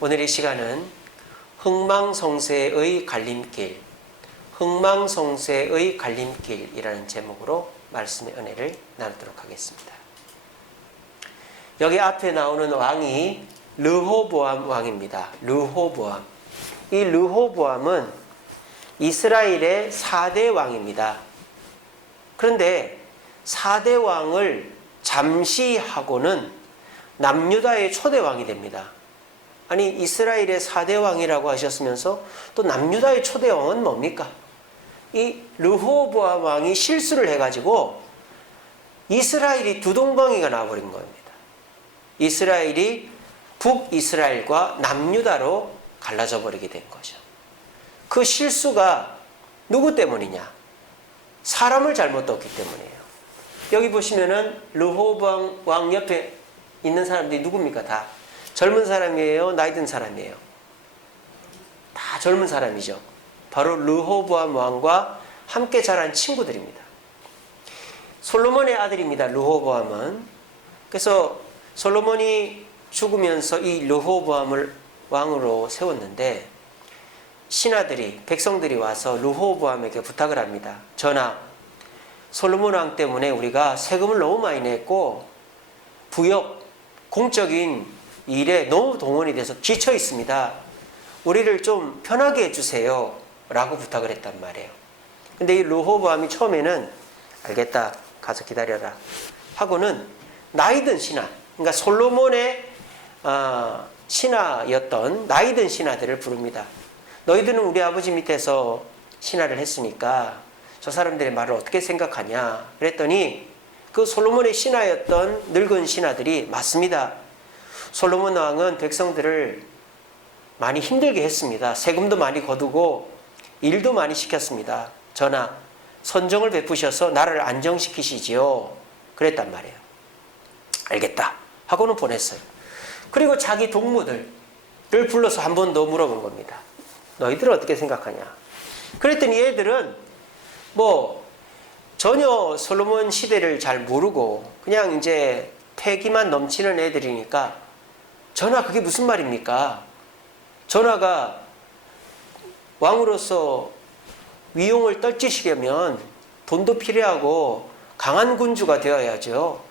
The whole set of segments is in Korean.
오늘 이 시간은 흥망성쇠의 갈림길, 흥망성쇠의 갈림길이라는 제목으로 말씀의 은혜를 나누도록 하겠습니다. 여기 앞에 나오는 왕이 르호보암 왕입니다. 르호보암. 이 르호보암은 이스라엘의 4대 왕입니다. 그런데 4대 왕을 잠시 하고는 남유다의 초대 왕이 됩니다. 아니, 이스라엘의 4대 왕이라고 하셨으면서 또 남유다의 초대 왕은 뭡니까? 이 르호보암 왕이 실수를 해가지고 이스라엘이 두 동방이가 나와버린 겁니다. 이스라엘이 북이스라엘과 남유다로 갈라져 버리게 된 거죠. 그 실수가 누구 때문이냐? 사람을 잘못 뒀기 때문이에요. 여기 보시면은 르호보암 왕 옆에 있는 사람들이 누굽니까? 다 젊은 사람이에요? 나이 든 사람이에요? 다 젊은 사람이죠. 바로 르호보암 왕과 함께 자란 친구들입니다. 솔로몬의 아들입니다. 르호보암은. 그래서 솔로몬이 죽으면서 이 르호보암을 왕으로 세웠는데 신하들이, 백성들이 와서 르호보암에게 부탁을 합니다. 전하, 솔로몬 왕 때문에 우리가 세금을 너무 많이 냈고 부역, 공적인 일에 너무 동원이 돼서 지쳐 있습니다. 우리를 좀 편하게 해주세요 라고 부탁을 했단 말이에요. 근데 이 르호보암이 처음에는 알겠다, 가서 기다려라 하고는 나이든 신하, 그러니까 솔로몬의 신하였던 나이든 신하들을 부릅니다. 너희들은 우리 아버지 밑에서 신하를 했으니까 저 사람들의 말을 어떻게 생각하냐 그랬더니 그 솔로몬의 신하였던 늙은 신하들이 맞습니다. 솔로몬 왕은 백성들을 많이 힘들게 했습니다. 세금도 많이 거두고 일도 많이 시켰습니다. 전하, 선정을 베푸셔서 나라를 안정시키시지요. 그랬단 말이에요. 알겠다 하고는 보냈어요. 그리고 자기 동무들을 불러서 한 번 더 물어본 겁니다. 너희들은 어떻게 생각하냐? 그랬더니 얘들은 전혀 솔로몬 시대를 잘 모르고 그냥 이제 패기만 넘치는 애들이니까 전하, 그게 무슨 말입니까? 전하가 왕으로서 위용을 떨치시려면 돈도 필요하고 강한 군주가 되어야죠.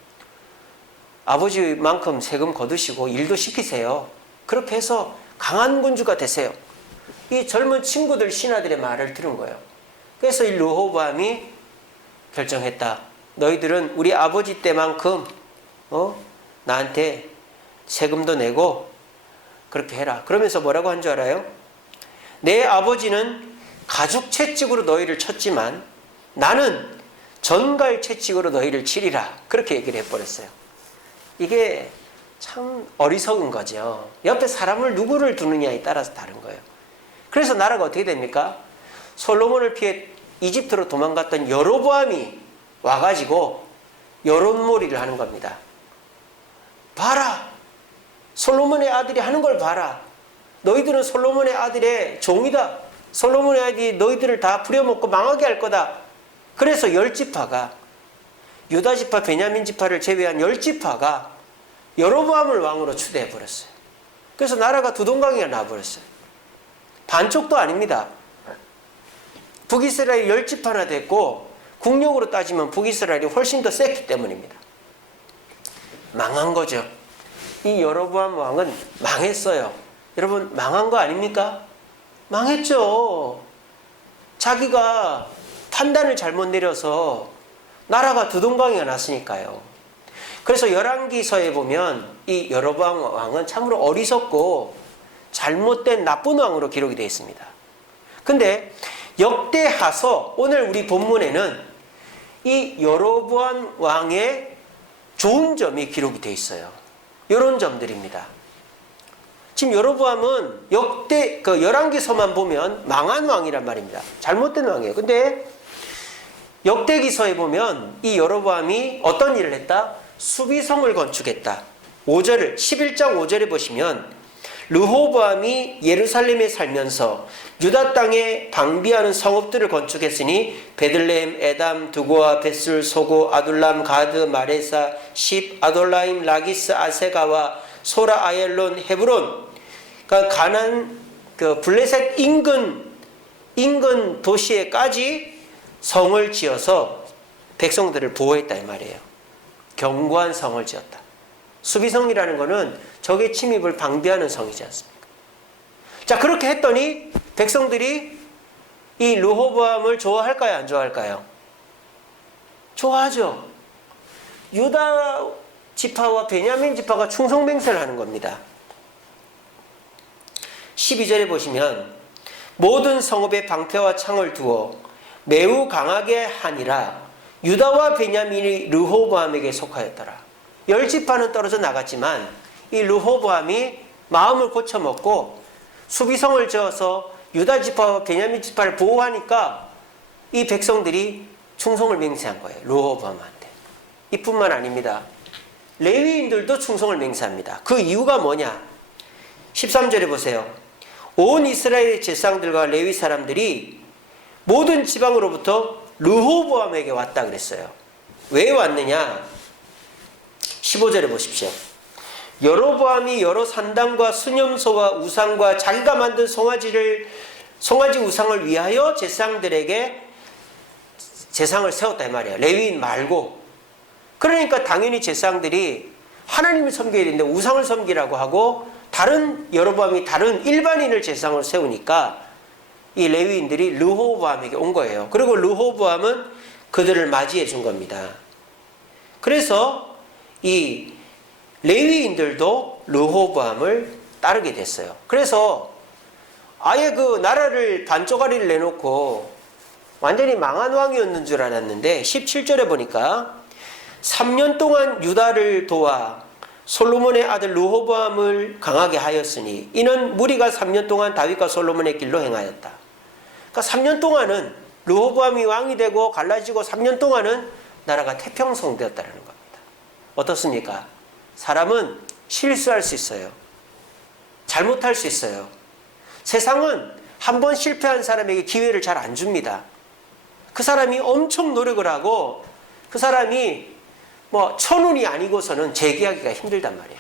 아버지만큼 세금 거두시고 일도 시키세요. 그렇게 해서 강한 군주가 되세요. 이 젊은 친구들 신하들의 말을 들은 거예요. 그래서 이 르호보암이 결정했다. 너희들은 우리 아버지 때만큼 나한테 세금도 내고 그렇게 해라. 그러면서 뭐라고 한 줄 알아요? 내 아버지는 가죽 채찍으로 너희를 쳤지만 나는 전갈 채찍으로 너희를 치리라. 그렇게 얘기를 해버렸어요. 이게 참 어리석은 거죠. 옆에 사람을 누구를 두느냐에 따라서 다른 거예요. 그래서 나라가 어떻게 됩니까? 솔로몬을 피해 이집트로 도망갔던 여로보암이 와가지고 여론몰이를 하는 겁니다. 봐라! 솔로몬의 아들이 하는 걸 봐라. 너희들은 솔로몬의 아들의 종이다. 솔로몬의 아들이 너희들을 다 부려먹고 망하게 할 거다. 그래서 10지파가, 유다지파, 베냐민지파를 제외한 10지파가 여로보암을 왕으로 추대해버렸어요. 그래서 나라가 두 동강이가 나와버렸어요. 반쪽도 아닙니다. 북이스라엘이 10지파나 됐고 국력으로 따지면 북이스라엘이 훨씬 더 셌기 때문입니다. 망한 거죠. 이 여로보암 왕은 망했어요. 여러분, 망한 거 아닙니까? 망했죠. 자기가 판단을 잘못 내려서 나라가 두 동강이가 났으니까요. 그래서 열왕기서에 보면 이 여로보암 왕은 참으로 어리석고 잘못된 나쁜 왕으로 기록이 되어 있습니다. 근데 역대하서 오늘 우리 본문에는 이 여로보암 왕의 좋은 점이 기록이 되어 있어요. 이런 점들입니다. 지금 여로보암은 열왕기서만 보면 망한 왕이란 말입니다. 잘못된 왕이에요. 근데 역대기서에 보면 이 여로보암이 어떤 일을 했다? 수비성을 건축했다. 11장 5절에 보시면 르호보암이 예루살렘에 살면서 유다 땅에 방비하는 성읍들을 건축했으니 베들레헴, 에담, 두고아, 벳술, 소고, 아둘람, 가드, 마레사, 십, 아돌라임, 라기스, 아세가와 소라, 아엘론, 헤브론. 그러니까 가나안 그 블레셋 인근 도시에까지 성을 지어서 백성들을 보호했다 이 말이에요. 견고한 성을 지었다. 수비성이라는 것은 적의 침입을 방비하는 성이지 않습니까? 자, 그렇게 했더니 백성들이 이 르호보암을 좋아할까요? 안 좋아할까요? 좋아하죠. 유다 지파와 베냐민 지파가 충성맹세를 하는 겁니다. 12절에 보시면 모든 성읍에 방패와 창을 두어 매우 강하게 하니라. 유다와 베냐민이 르호보암에게 속하였더라. 10지파는 떨어져 나갔지만 이 르호보암이 마음을 고쳐먹고 수비성을 지어서 유다 지파와 베냐민 지파를 보호하니까 이 백성들이 충성을 맹세한 거예요. 르호보암한테. 이뿐만 아닙니다. 레위인들도 충성을 맹세합니다. 그 이유가 뭐냐? 13절에 보세요. 온 이스라엘의 제사장들과 레위 사람들이 모든 지방으로부터 르호보암에게 왔다 그랬어요. 왜 왔느냐? 15절에 보십시오. 여로보암이 여러 산당과 수념소와 우상과 자기가 만든 송아지 우상을 위하여 제사장들에게 제상을 세웠다 이 말이에요. 레위인 말고. 그러니까 당연히 제사장들이 하나님을 섬겨야 되는데 우상을 섬기라고 하고 여로보암이 다른 일반인을 제사장으로 세우니까 이 레위인들이 르호보암에게 온 거예요. 그리고 르호보암은 그들을 맞이해 준 겁니다. 그래서 이 레위인들도 르호보암을 따르게 됐어요. 그래서 아예 그 나라를 반쪽짜리를 내놓고 완전히 망한 왕이었는 줄 알았는데 17절에 보니까 3년 동안 유다를 도와 솔로몬의 아들 르호보암을 강하게 하였으니 이는 무리가 3년 동안 다윗과 솔로몬의 길로 행하였다. 그러니까 3년 동안은 르호보암이 왕이 되고 갈라지고 3년 동안은 나라가 태평성되었다는 겁니다. 어떻습니까? 사람은 실수할 수 있어요. 잘못할 수 있어요. 세상은 한 번 실패한 사람에게 기회를 잘 안 줍니다. 그 사람이 엄청 노력을 하고 그 사람이 천운이 아니고서는 재기하기가 힘들단 말이에요.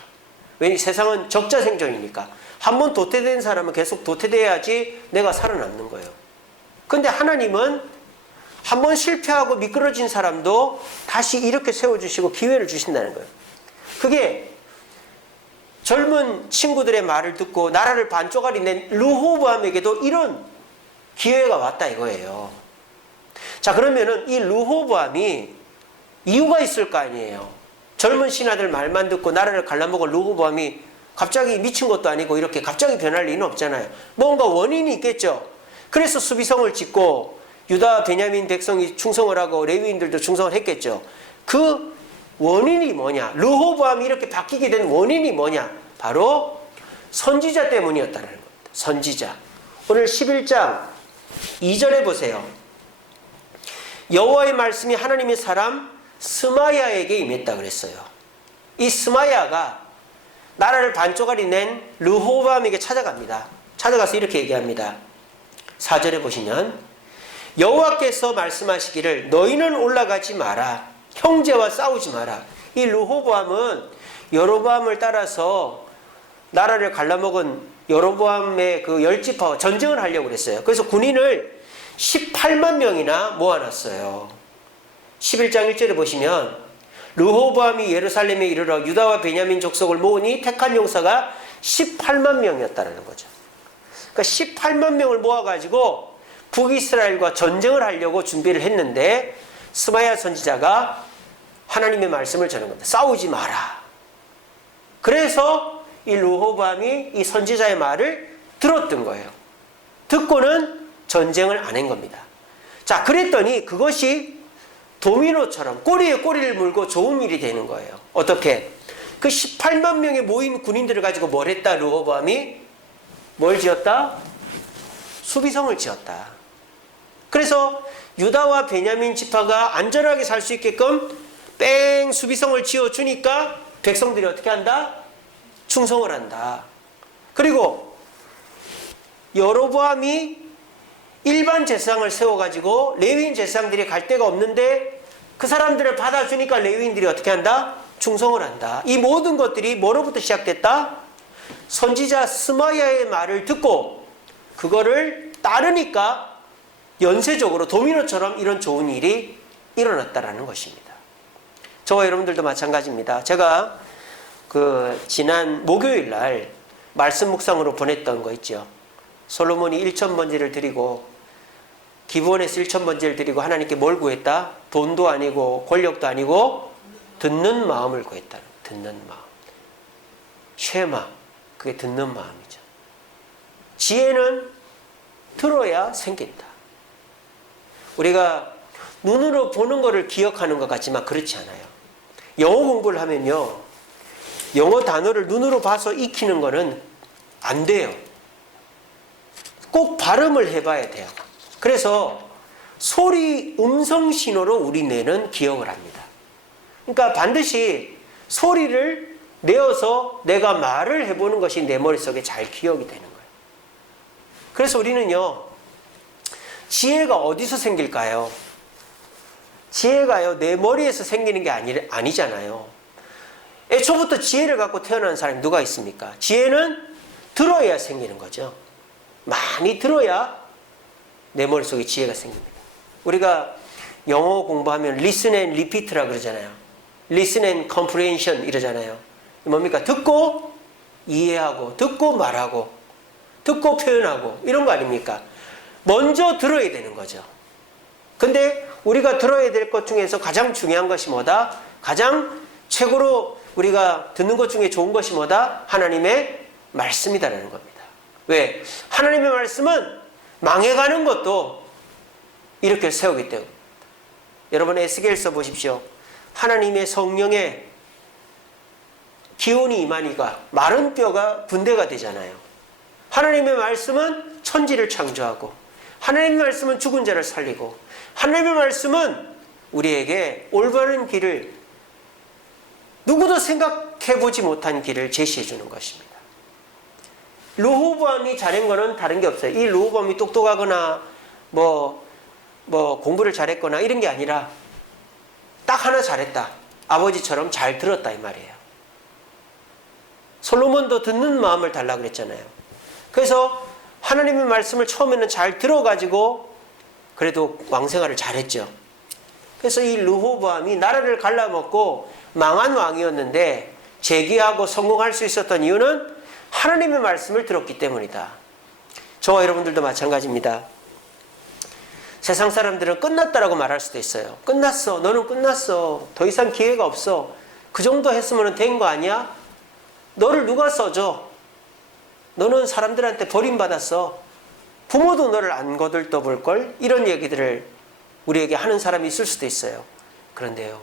왜냐하면 세상은 적자 생존이니까. 한 번 도태된 사람은 계속 도태돼야지 내가 살아남는 거예요. 근데 하나님은 한 번 실패하고 미끄러진 사람도 다시 이렇게 세워주시고 기회를 주신다는 거예요. 그게 젊은 친구들의 말을 듣고 나라를 반쪽짜리 낸 르호보암에게도 이런 기회가 왔다 이거예요. 자, 그러면은 이 르호보암이 이유가 있을 거 아니에요. 젊은 신하들 말만 듣고 나라를 갈라먹을 르호보암이 갑자기 미친 것도 아니고 이렇게 갑자기 변할 리는 없잖아요. 뭔가 원인이 있겠죠. 그래서 수비성을 짓고 유다 베냐민 백성이 충성을 하고 레위인들도 충성을 했겠죠. 그 원인이 뭐냐? 르호보암이 이렇게 바뀌게 된 원인이 뭐냐? 바로 선지자 때문이었다는 겁니다. 선지자. 오늘 11장 2절에 보세요. 여호와의 말씀이 하나님의 사람 스마야에게 임했다 그랬어요. 이 스마야가 나라를 반쪽짜리 낸 르호보암에게 찾아갑니다. 찾아가서 이렇게 얘기합니다. 4절에 보시면 여호와께서 말씀하시기를 너희는 올라가지 마라. 형제와 싸우지 마라. 이 르호보암은 여로보암을 따라서 나라를 갈라먹은 여로보암의 그 10지파와 전쟁을 하려고 그랬어요. 그래서 군인을 18만 명이나 모아놨어요. 11장 1절에 보시면 르호보암이 예루살렘에 이르러 유다와 베냐민 족속을 모으니 택한 용사가 18만 명이었다는 거죠. 그러니까 18만 명을 모아가지고 북이스라엘과 전쟁을 하려고 준비를 했는데 스마야 선지자가 하나님의 말씀을 전한 겁니다. 싸우지 마라. 그래서 이 르호보암이 이 선지자의 말을 들었던 거예요. 듣고는 전쟁을 안 한 겁니다. 자, 그랬더니 그것이 도미노처럼 꼬리에 꼬리를 물고 좋은 일이 되는 거예요. 어떻게? 그 18만 명의 모인 군인들을 가지고 뭘 했다? 르호보암이 뭘 지었다? 수비성을 지었다. 그래서 유다와 베냐민 지파가 안전하게 살 수 있게끔 뺑 수비성을 지어주니까 백성들이 어떻게 한다? 충성을 한다. 그리고 여로보암이 일반 제사장을 세워가지고 레위인 제사장들이 갈 데가 없는데 그 사람들을 받아주니까 레위인들이 어떻게 한다? 충성을 한다. 이 모든 것들이 뭐로부터 시작됐다? 선지자 스마야의 말을 듣고 그거를 따르니까 연쇄적으로 도미노처럼 이런 좋은 일이 일어났다라는 것입니다. 저와 여러분들도 마찬가지입니다. 제가 지난 목요일 날 말씀 묵상으로 보냈던 거 있죠. 솔로몬이 1,000번제를 드리고 기브온에서 1,000번제를 드리고 하나님께 뭘 구했다? 돈도 아니고 권력도 아니고 듣는 마음을 구했다. 듣는 마음. 쉐마. 그게 듣는 마음이죠. 지혜는 들어야 생긴다. 우리가 눈으로 보는 것을 기억하는 것 같지만 그렇지 않아요. 영어 공부를 하면요, 영어 단어를 눈으로 봐서 익히는 거는 안 돼요. 꼭 발음을 해봐야 돼요. 그래서 소리, 음성 신호로 우리 뇌는 기억을 합니다. 그러니까 반드시 소리를 내어서 내가 말을 해보는 것이 내 머릿속에 잘 기억이 되는 거예요. 그래서 우리는요, 지혜가 어디서 생길까요? 지혜가요, 내 머리에서 생기는 게 아니잖아요. 애초부터 지혜를 갖고 태어난 사람이 누가 있습니까? 지혜는 들어야 생기는 거죠. 많이 들어야 내 머릿속에 지혜가 생깁니다. 우리가 영어 공부하면 listen and repeat라 그러잖아요. listen and comprehension 이러잖아요. 뭡니까? 듣고 이해하고, 듣고 말하고, 듣고 표현하고, 이런 거 아닙니까? 먼저 들어야 되는 거죠. 근데 우리가 들어야 될 것 중에서 가장 중요한 것이 뭐다? 가장 최고로 우리가 듣는 것 중에 좋은 것이 뭐다? 하나님의 말씀이다라는 겁니다. 왜? 하나님의 말씀은 망해가는 것도 이렇게 세우기 때문에. 여러분 에스겔서 보십시오. 하나님의 성령의 기운이 임하니까 마른 뼈가 군대가 되잖아요. 하나님의 말씀은 천지를 창조하고, 하나님의 말씀은 죽은 자를 살리고, 하나님의 말씀은 우리에게 올바른 길을, 누구도 생각해보지 못한 길을 제시해 주는 것입니다. 르호보암이 잘한 거는 다른 게 없어요. 이 르호보암이 똑똑하거나 뭐 공부를 잘했거나 이런 게 아니라 딱 하나 잘했다. 아버지처럼 잘 들었다 이 말이에요. 솔로몬도 듣는 마음을 달라고 그랬잖아요. 그래서 하나님의 말씀을 처음에는 잘 들어가지고 그래도 왕생활을 잘했죠. 그래서 이 르호보암이 나라를 갈라먹고 망한 왕이었는데 재기하고 성공할 수 있었던 이유는 하나님의 말씀을 들었기 때문이다. 저와 여러분들도 마찬가지입니다. 세상 사람들은 끝났다라고 말할 수도 있어요. 끝났어. 너는 끝났어. 더 이상 기회가 없어. 그 정도 했으면 된 거 아니야? 너를 누가 써줘? 너는 사람들한테 버림받았어. 부모도 너를 안 거들떠 볼걸? 이런 얘기들을 우리에게 하는 사람이 있을 수도 있어요. 그런데요,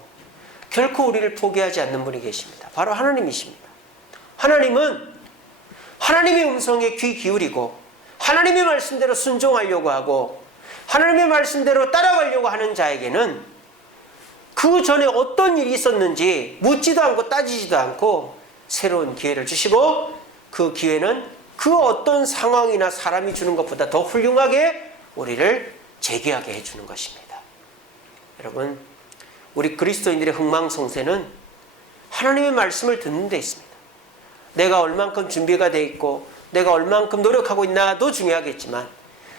결코 우리를 포기하지 않는 분이 계십니다. 바로 하나님이십니다. 하나님은 하나님의 음성에 귀 기울이고 하나님의 말씀대로 순종하려고 하고 하나님의 말씀대로 따라가려고 하는 자에게는 그 전에 어떤 일이 있었는지 묻지도 않고 따지지도 않고 새로운 기회를 주시고, 그 기회는 그 어떤 상황이나 사람이 주는 것보다 더 훌륭하게 우리를 재기하게 해주는 것입니다. 여러분, 우리 그리스도인들의 흥망성쇠는 하나님의 말씀을 듣는 데 있습니다. 내가 얼만큼 준비가 돼 있고 내가 얼만큼 노력하고 있나도 중요하겠지만,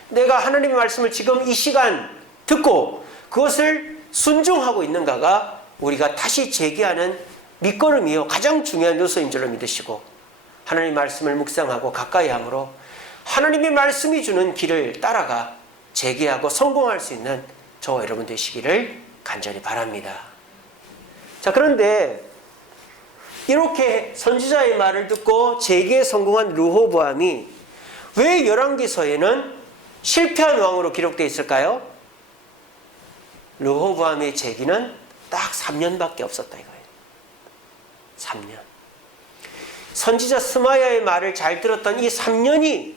내가 하나님의 말씀을 지금 이 시간 듣고 그것을 순종하고 있는가가 우리가 다시 재기하는 밑거름이요, 가장 중요한 요소인 줄로 믿으시고, 하나님의 말씀을 묵상하고 가까이 함으로 하나님의 말씀이 주는 길을 따라가 재기하고 성공할 수 있는 저와 여러분 되시기를 간절히 바랍니다. 자, 그런데 이렇게 선지자의 말을 듣고 재기에 성공한 르호보암이 왜 열왕기서에는 실패한 왕으로 기록되어 있을까요? 르호보암의 재기는 딱 3년밖에 없었다 이거예요. 3년. 선지자 스마야의 말을 잘 들었던 이 3년이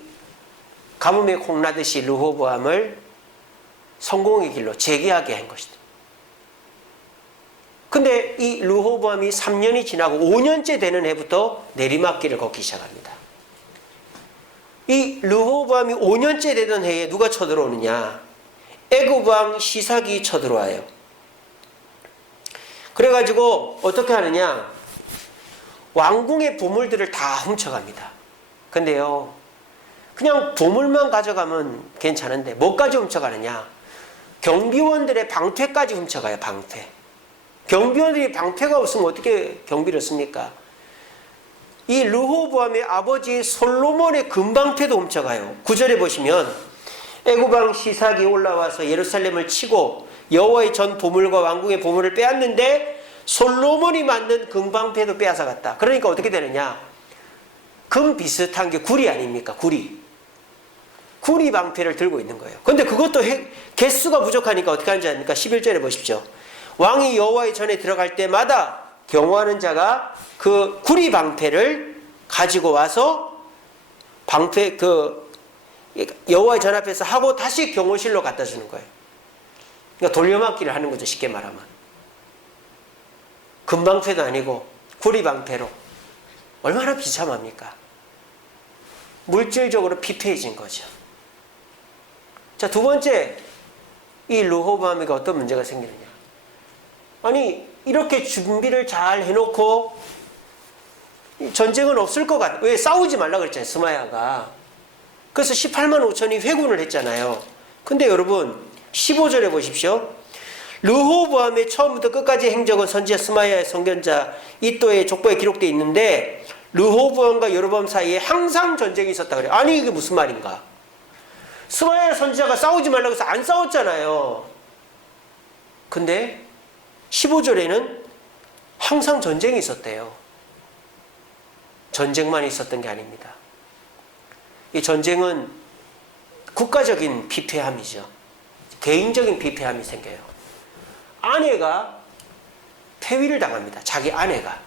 가뭄에 콩나듯이 르호보암을 성공의 길로 재기하게 한 것이다. 근데 이 르호보암이 3년이 지나고 5년째 되는 해부터 내리막길을 걷기 시작합니다. 이 르호보암이 5년째 되던 해에 누가 쳐들어오느냐? 애굽 왕 시삭이 쳐들어와요. 그래가지고 어떻게 하느냐? 왕궁의 보물들을 다 훔쳐갑니다. 근데요, 그냥 보물만 가져가면 괜찮은데 뭐까지 훔쳐가느냐? 경비원들의 방패까지 훔쳐가요. 방패. 경비원들이 방패가 없으면 어떻게 경비를 씁니까? 이 르호보암의 아버지 솔로몬의 금방패도 훔쳐가요. 9절에 보시면 애굽왕 시삭이 올라와서 예루살렘을 치고 여호와의 전 보물과 왕궁의 보물을 빼앗는데 솔로몬이 만든 금방패도 빼앗아 갔다. 그러니까 어떻게 되느냐? 금 비슷한 게 구리 아닙니까? 구리 방패를 들고 있는 거예요. 근데 그것도 개수가 부족하니까 어떻게 하는지 아닙니까? 11절에 보십시오. 왕이 여호와의 전에 들어갈 때마다 경호하는 자가 그 구리 방패를 가지고 와서 방패 여호와의 전 앞에서 하고 다시 경호실로 갖다 주는 거예요. 그러니까 돌려막기를 하는 거죠. 쉽게 말하면. 금방패도 아니고 구리 방패로. 얼마나 비참합니까? 물질적으로 피폐해진 거죠. 자, 두 번째, 이 르호보암에게 어떤 문제가 생기느냐? 아니, 이렇게 준비를 잘 해놓고 전쟁은 없을 것 같아. 왜? 싸우지 말라 그랬잖아요, 스마야가. 그래서 18만 5천이 회군을 했잖아요. 근데 여러분 15절에 보십시오. 르호보암의 처음부터 끝까지 행적은 선지자 스마야의 선견자 이또의 족보에 기록되어 있는데 르호보암과 여로보암 사이에 항상 전쟁이 있었다 그래요. 아니 이게 무슨 말인가? 스마야 선지자가 싸우지 말라고 해서 안 싸웠잖아요. 근데 15절에는 항상 전쟁이 있었대요. 전쟁만 있었던 게 아닙니다. 이 전쟁은 국가적인 피폐함이죠. 개인적인 피폐함이 생겨요. 아내가 폐위를 당합니다. 자기 아내가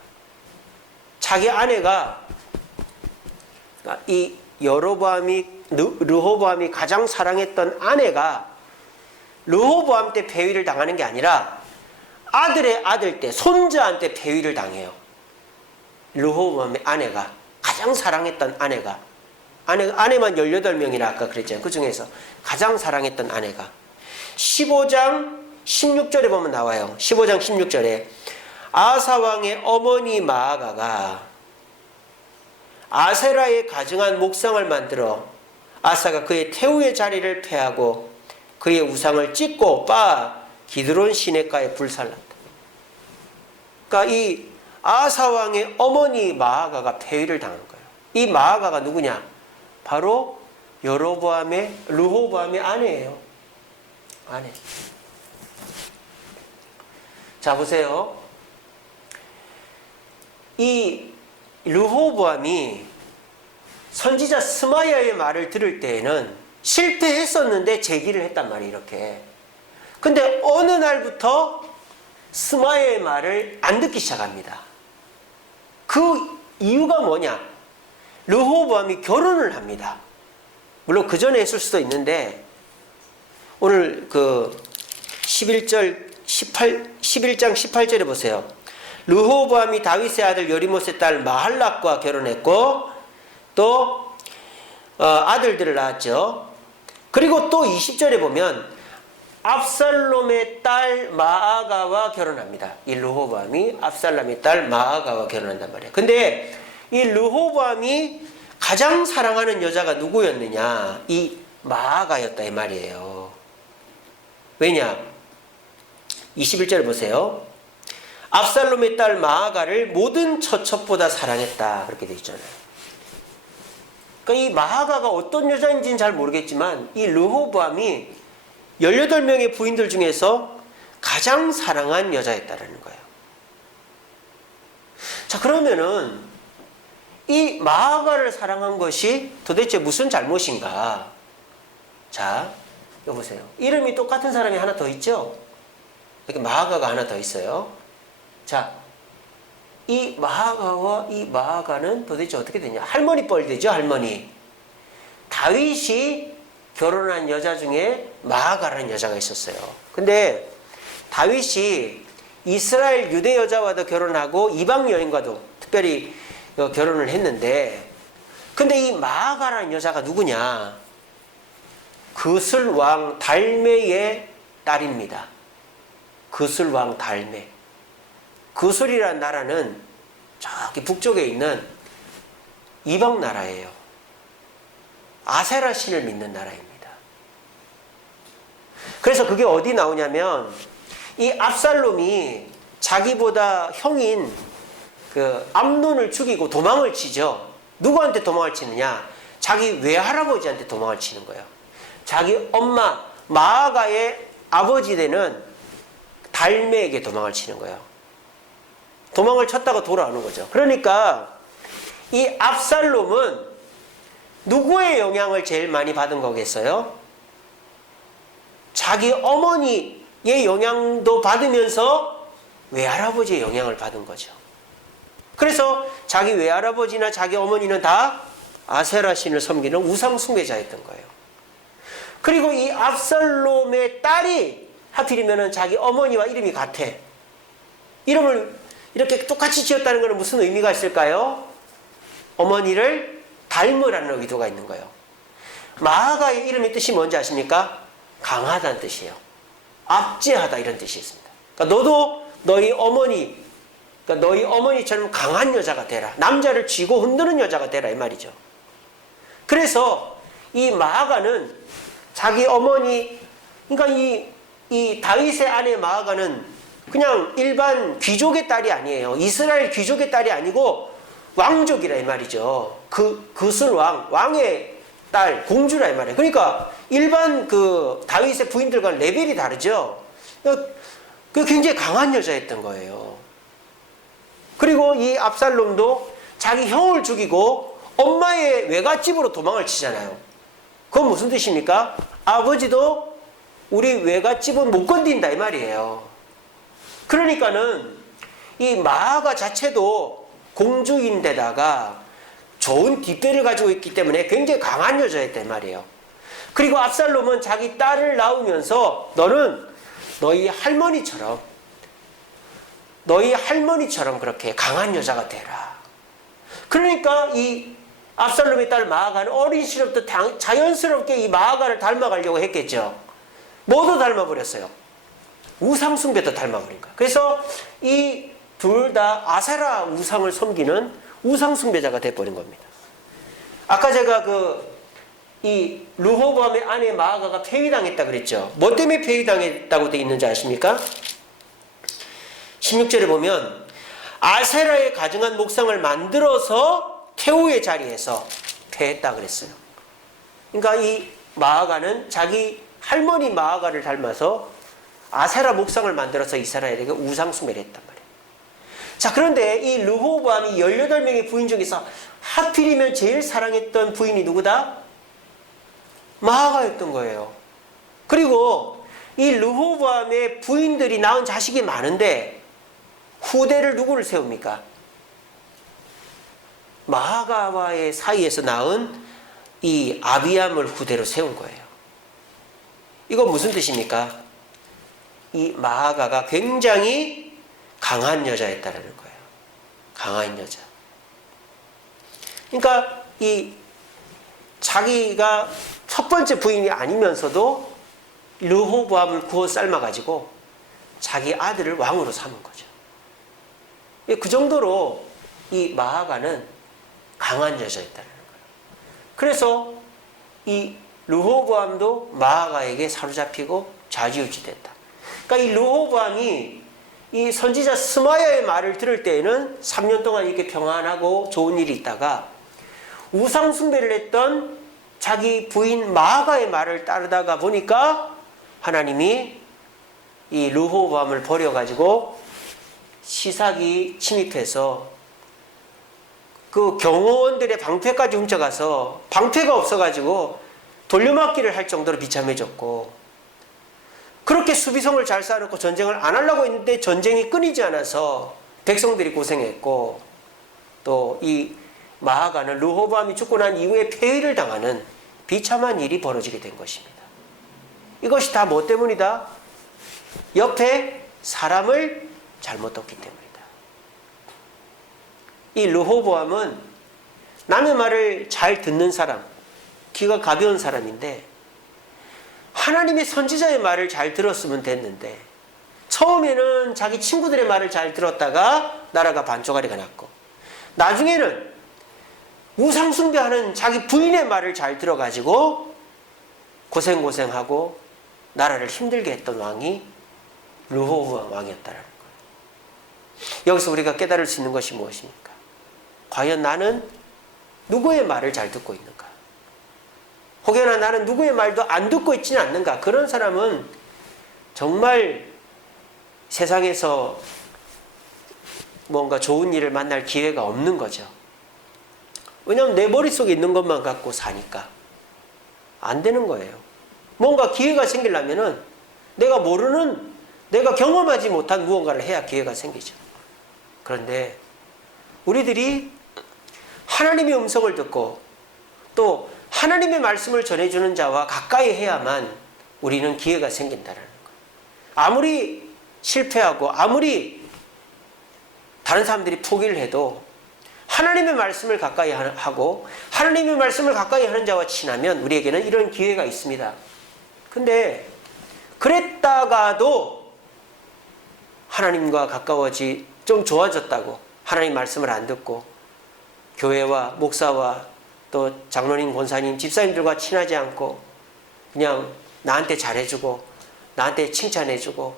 이 르호보암이 가장 사랑했던 아내가 르호보암 때 폐위를 당하는 게 아니라 아들의 아들 때 손자한테 폐위를 당해요. 르호보암의 아내가 가장 사랑했던 아내만 18명이라 아까 그랬잖아요. 그 중에서 가장 사랑했던 아내가 15장 16절에 보면 나와요. 15장 16절에 아사왕의 어머니 마아가가 아세라의 가증한 목상을 만들어 아사가 그의 태우의 자리를 폐하고 그의 우상을 찢고 빻아 기드론 시냇가에 불살랐다. 그러니까 이 아사왕의 어머니 마아가가 폐위를 당한 거예요. 이 마아가가 누구냐? 바로 르호보암의 아내예요. 아내. 자 보세요. 이 르호보암이 선지자 스마야의 말을 들을 때에는 실패했었는데 제기를 했단 말이에요. 이렇게. 근데 어느 날부터 스마야의 말을 안 듣기 시작합니다. 그 이유가 뭐냐? 르호보암이 결혼을 합니다. 물론 그 전에 했을 수도 있는데 오늘 그 11장 18절에 보세요. 르호보암이 다윗의 아들 여리못의 딸 마할락과 결혼했고 또 아들들을 낳았죠. 그리고 또 20절에 보면 압살롬의 딸 마아가와 결혼합니다. 이 르호보암이 압살롬의 딸 마아가와 결혼한단 말이에요. 근데 이 르호보암이 가장 사랑하는 여자가 누구였느냐? 이 마아가였다 이 말이에요. 왜냐? 21절 보세요. 압살롬의 딸 마아가를 모든 처첩보다 사랑했다. 그렇게 되어 있잖아요. 그러니까 이 마아가가 어떤 여자인지는 잘 모르겠지만 이 르호보암이 18명의 부인들 중에서 가장 사랑한 여자였다라는 거예요. 자, 그러면은 이 마아가를 사랑한 것이 도대체 무슨 잘못인가? 자, 여기 보세요. 이름이 똑같은 사람이 하나 더 있죠? 이렇게 마아가가 하나 더 있어요. 자, 이 마아가와 이 마아가는 도대체 어떻게 되냐? 할머니 뻘 되죠, 할머니. 다윗이 결혼한 여자 중에 마아가라는 여자가 있었어요. 근데 다윗이 이스라엘 유대 여자와도 결혼하고 이방 여인과도 특별히 결혼을 했는데, 근데 이 마아가라는 여자가 누구냐? 그슬 왕 달메의 딸입니다. 그슬 왕 달메. 그슬이라는 나라는 저기 북쪽에 있는 이방 나라예요. 아세라 신을 믿는 나라입니다. 그래서 그게 어디 나오냐면 이 압살롬이 자기보다 형인 그 암논을 죽이고 도망을 치죠. 누구한테 도망을 치느냐? 자기 외할아버지한테 도망을 치는 거예요. 자기 엄마 마아가의 아버지 되는 달메에게 도망을 치는 거예요. 도망을 쳤다가 돌아오는 거죠. 그러니까 이 압살롬은 누구의 영향을 제일 많이 받은 거겠어요? 자기 어머니의 영향도 받으면서 외할아버지의 영향을 받은 거죠. 그래서 자기 외할아버지나 자기 어머니는 다 아세라 신을 섬기는 우상 숭배자였던 거예요. 그리고 이 압살롬의 딸이 하필이면 자기 어머니와 이름이 같아. 이름을 이렇게 똑같이 지었다는 것은 무슨 의미가 있을까요? 어머니를 닮으라는 의도가 있는 거예요. 마아가의 이름의 뜻이 뭔지 아십니까? 강하다는 뜻이에요. 압제하다 이런 뜻이 있습니다. 그러니까 너도 너희 어머니처럼 강한 여자가 되라. 남자를 쥐고 흔드는 여자가 되라 이 말이죠. 그래서 이 마아가는 자기 어머니, 그러니까 이 다윗의 아내 마아가는 그냥 일반 귀족의 딸이 아니에요. 이스라엘 귀족의 딸이 아니고 왕족이라 이 말이죠. 왕의 딸, 공주라 이 말이에요. 그러니까 일반 그 다윗의 부인들과는 레벨이 다르죠. 그 굉장히 강한 여자였던 거예요. 그리고 이 압살롬도 자기 형을 죽이고 엄마의 외갓집으로 도망을 치잖아요. 그건 무슨 뜻입니까? 아버지도 우리 외갓집은 못 건든다 이 말이에요. 그러니까는 이 마아가 자체도 공주인데다가 좋은 뒷배를 가지고 있기 때문에 굉장히 강한 여자였단 말이에요. 그리고 압살롬은 자기 딸을 낳으면서 너는 너희 할머니처럼 그렇게 강한 여자가 되라. 그러니까 이 압살롬의 딸 마아가는 어린 시절부터 자연스럽게 이 마아가를 닮아가려고 했겠죠. 모두 닮아버렸어요. 우상숭배도 닮아버린 거예요. 그래서 이 둘 다 아세라 우상을 섬기는 우상숭배자가 돼버린 겁니다. 아까 제가 이 르호보암의 아내 마아가가 폐위당했다 그랬죠. 뭐 때문에 폐위당했다고 되어 있는지 아십니까? 16절에 보면 아세라의 가증한 목상을 만들어서 태우의 자리에서 폐했다 그랬어요. 그러니까 이 마아가는 자기 할머니 마아가를 닮아서 아세라 목상을 만들어서 이스라엘에게 우상 숭배를 했단 말이에요. 자, 그런데 이 르호보암이 18명의 부인 중에서 하필이면 제일 사랑했던 부인이 누구다? 마아가였던 거예요. 그리고 이 르호보암의 부인들이 낳은 자식이 많은데 후대를 누구를 세웁니까? 마아가와의 사이에서 낳은 이 아비암을 후대로 세운 거예요. 이건 무슨 뜻입니까? 이 마아가가 굉장히 강한 여자였다는 거예요. 강한 여자. 그러니까 이 자기가 첫 번째 부인이 아니면서도 르호보암을 구워 삶아가지고 자기 아들을 왕으로 삼은 거죠. 그 정도로 이 마아가는 강한 여자였다는 거예요. 그래서 이 르호보암도 마아가에게 사로잡히고 좌지우지됐다. 그러니까 이 르호보암이 이 선지자 스마야의 말을 들을 때에는 3년 동안 이렇게 평안하고 좋은 일이 있다가 우상 숭배를 했던 자기 부인 마아가의 말을 따르다가 보니까 하나님이 이 르호보암을 버려가지고 시삭이 침입해서 그 경호원들의 방패까지 훔쳐가서 방패가 없어가지고 돌려막기를 할 정도로 비참해졌고, 그렇게 수비성을 잘 쌓아놓고 전쟁을 안 하려고 했는데 전쟁이 끊이지 않아서 백성들이 고생했고, 또 이 마아가는 르호보암이 죽고 난 이후에 폐위를 당하는 비참한 일이 벌어지게 된 것입니다. 이것이 다 뭐 때문이다? 옆에 사람을 잘못 뒀기 때문이다. 이 르호보암은 남의 말을 잘 듣는 사람, 귀가 가벼운 사람인데 하나님의 선지자의 말을 잘 들었으면 됐는데 처음에는 자기 친구들의 말을 잘 들었다가 나라가 반쪽아리가 났고, 나중에는 우상숭배하는 자기 부인의 말을 잘 들어가지고 고생하고 나라를 힘들게 했던 왕이 르호보암 왕이었다는 거예요. 여기서 우리가 깨달을 수 있는 것이 무엇입니까? 과연 나는 누구의 말을 잘 듣고 있는가? 혹여나 나는 누구의 말도 안 듣고 있지는 않는가? 그런 사람은 정말 세상에서 뭔가 좋은 일을 만날 기회가 없는 거죠. 왜냐하면 내 머릿속에 있는 것만 갖고 사니까 안 되는 거예요. 뭔가 기회가 생기려면은 내가 모르는, 내가 경험하지 못한 무언가를 해야 기회가 생기죠. 그런데 우리들이 하나님의 음성을 듣고 또 하나님의 말씀을 전해주는 자와 가까이 해야만 우리는 기회가 생긴다는 거예요. 아무리 실패하고 아무리 다른 사람들이 포기를 해도 하나님의 말씀을 가까이 하고 하나님의 말씀을 가까이 하는 자와 친하면 우리에게는 이런 기회가 있습니다. 근데 그랬다가도 하나님과 가까워지 좀 좋아졌다고 하나님 말씀을 안 듣고 교회와 목사와 또 장로님, 권사님, 집사님들과 친하지 않고 그냥 나한테 잘해주고 나한테 칭찬해주고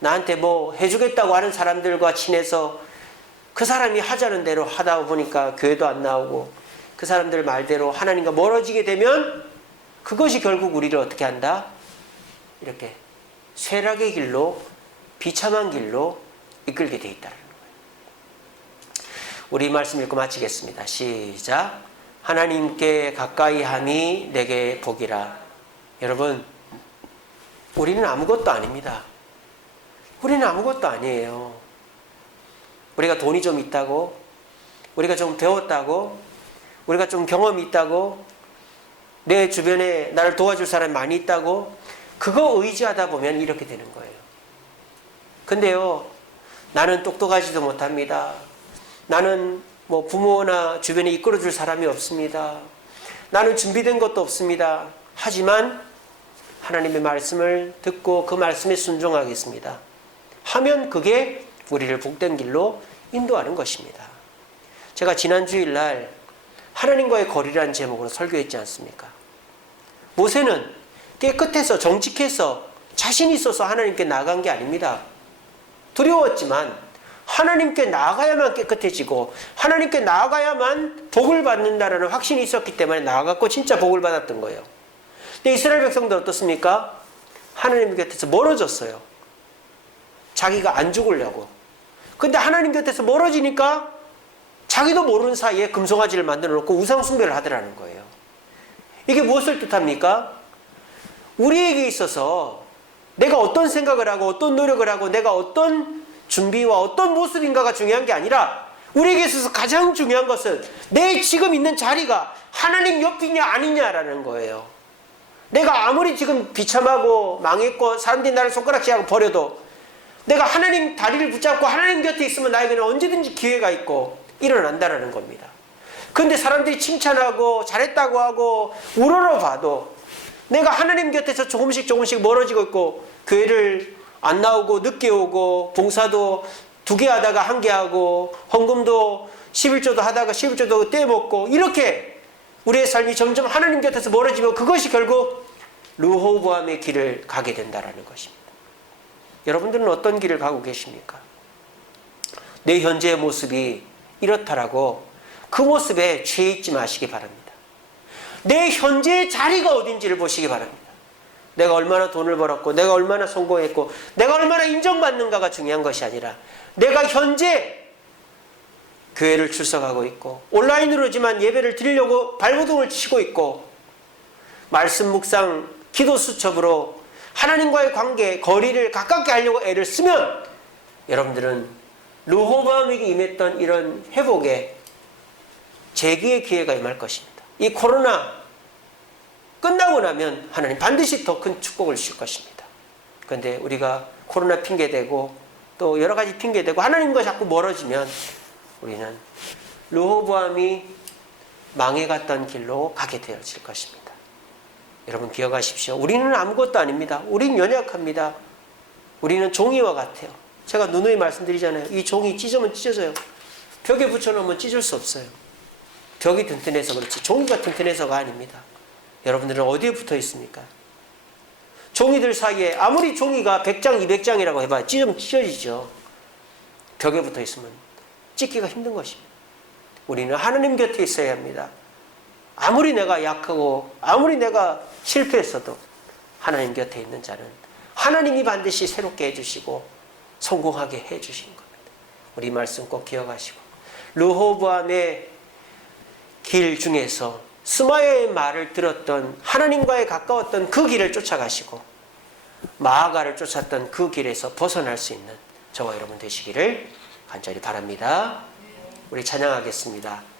나한테 뭐 해주겠다고 하는 사람들과 친해서 그 사람이 하자는 대로 하다 보니까 교회도 안 나오고 그 사람들 말대로 하나님과 멀어지게 되면 그것이 결국 우리를 어떻게 한다? 이렇게 쇠락의 길로, 비참한 길로 이끌게 돼 있다는 거예요. 우리 말씀 읽고 마치겠습니다. 시작. 하나님께 가까이 함이 내게 복이라. 여러분, 우리는 아무것도 아닙니다. 우리는 아무것도 아니에요. 우리가 돈이 좀 있다고, 우리가 좀 배웠다고, 우리가 좀 경험이 있다고, 내 주변에 나를 도와줄 사람이 많이 있다고, 그거 의지하다 보면 이렇게 되는 거예요. 근데요, 나는 똑똑하지도 못합니다. 나는 뭐 부모나 주변에 이끌어줄 사람이 없습니다. 나는 준비된 것도 없습니다. 하지만 하나님의 말씀을 듣고 그 말씀에 순종하겠습니다. 하면 그게 우리를 복된 길로 인도하는 것입니다. 제가 지난 주일날 하나님과의 거리라는 제목으로 설교했지 않습니까? 모세는 깨끗해서 정직해서 자신 있어서 하나님께 나아간 게 아닙니다. 두려웠지만 하나님께 나아가야만 깨끗해지고 하나님께 나아가야만 복을 받는다라는 확신이 있었기 때문에 나아갔고 진짜 복을 받았던 거예요. 근데 이스라엘 백성들 어떻습니까? 하나님 곁에서 멀어졌어요. 자기가 안 죽으려고. 근데 하나님 곁에서 멀어지니까 자기도 모르는 사이에 금송아지를 만들어 놓고 우상숭배를 하더라는 거예요. 이게 무엇을 뜻합니까? 우리에게 있어서 내가 어떤 생각을 하고 어떤 노력을 하고 내가 어떤 준비와 어떤 모습인가가 중요한 게 아니라 우리에게 있어서 가장 중요한 것은 내 지금 있는 자리가 하나님 옆이냐 아니냐라는 거예요. 내가 아무리 지금 비참하고 망했고 사람들이 나를 손가락질하고 버려도 내가 하나님 다리를 붙잡고 하나님 곁에 있으면 나에게는 언제든지 기회가 있고 일어난다라는 겁니다. 그런데 사람들이 칭찬하고 잘했다고 하고 우러러봐도 내가 하나님 곁에서 조금씩 멀어지고 있고 교회를 안 나오고 늦게 오고 봉사도 2개 하다가 1개 하고 헌금도 11조도 하다가 11조도 떼먹고 이렇게 우리의 삶이 점점 하나님 곁에서 멀어지면 그것이 결국 르호보암의 길을 가게 된다는 것입니다. 여러분들은 어떤 길을 가고 계십니까? 내 현재의 모습이 이렇다라고 그 모습에 취해 있지 마시기 바랍니다. 내 현재의 자리가 어딘지를 보시기 바랍니다. 내가 얼마나 돈을 벌었고 내가 얼마나 성공했고 내가 얼마나 인정받는가가 중요한 것이 아니라 내가 현재 교회를 출석하고 있고 온라인으로지만 예배를 드리려고 발버둥을 치고 있고 말씀 묵상 기도 수첩으로 하나님과의 관계 거리를 가깝게 하려고 애를 쓰면 여러분들은 르호보암에게 임했던 이런 회복에 재기의 기회가 임할 것입니다. 이 코로나 끝나고 나면 하나님 반드시 더 큰 축복을 주실 것입니다. 그런데 우리가 코로나 핑계대고 또 여러 가지 핑계대고 하나님과 자꾸 멀어지면 우리는 르호보암이 망해갔던 길로 가게 되어질 것입니다. 여러분 기억하십시오. 우리는 아무것도 아닙니다. 우리는 연약합니다. 우리는 종이와 같아요. 제가 누누이 말씀드리잖아요. 이 종이 찢으면 찢어져요. 벽에 붙여놓으면 찢을 수 없어요. 벽이 튼튼해서 그렇지 종이가 튼튼해서가 아닙니다. 여러분들은 어디에 붙어 있습니까? 종이들 사이에 아무리 종이가 100장, 200장이라고 해봐야 찢어지죠. 벽에 붙어 있으면 찢기가 힘든 것입니다. 우리는 하나님 곁에 있어야 합니다. 아무리 내가 약하고 아무리 내가 실패했어도 하나님 곁에 있는 자는 하나님이 반드시 새롭게 해주시고 성공하게 해주신 겁니다. 우리 말씀 꼭 기억하시고 르호보암의 길 중에서 스마야의 말을 들었던 하나님과의 가까웠던 그 길을 쫓아가시고 마아가를 쫓았던 그 길에서 벗어날 수 있는 저와 여러분 되시기를 간절히 바랍니다. 우리 찬양하겠습니다.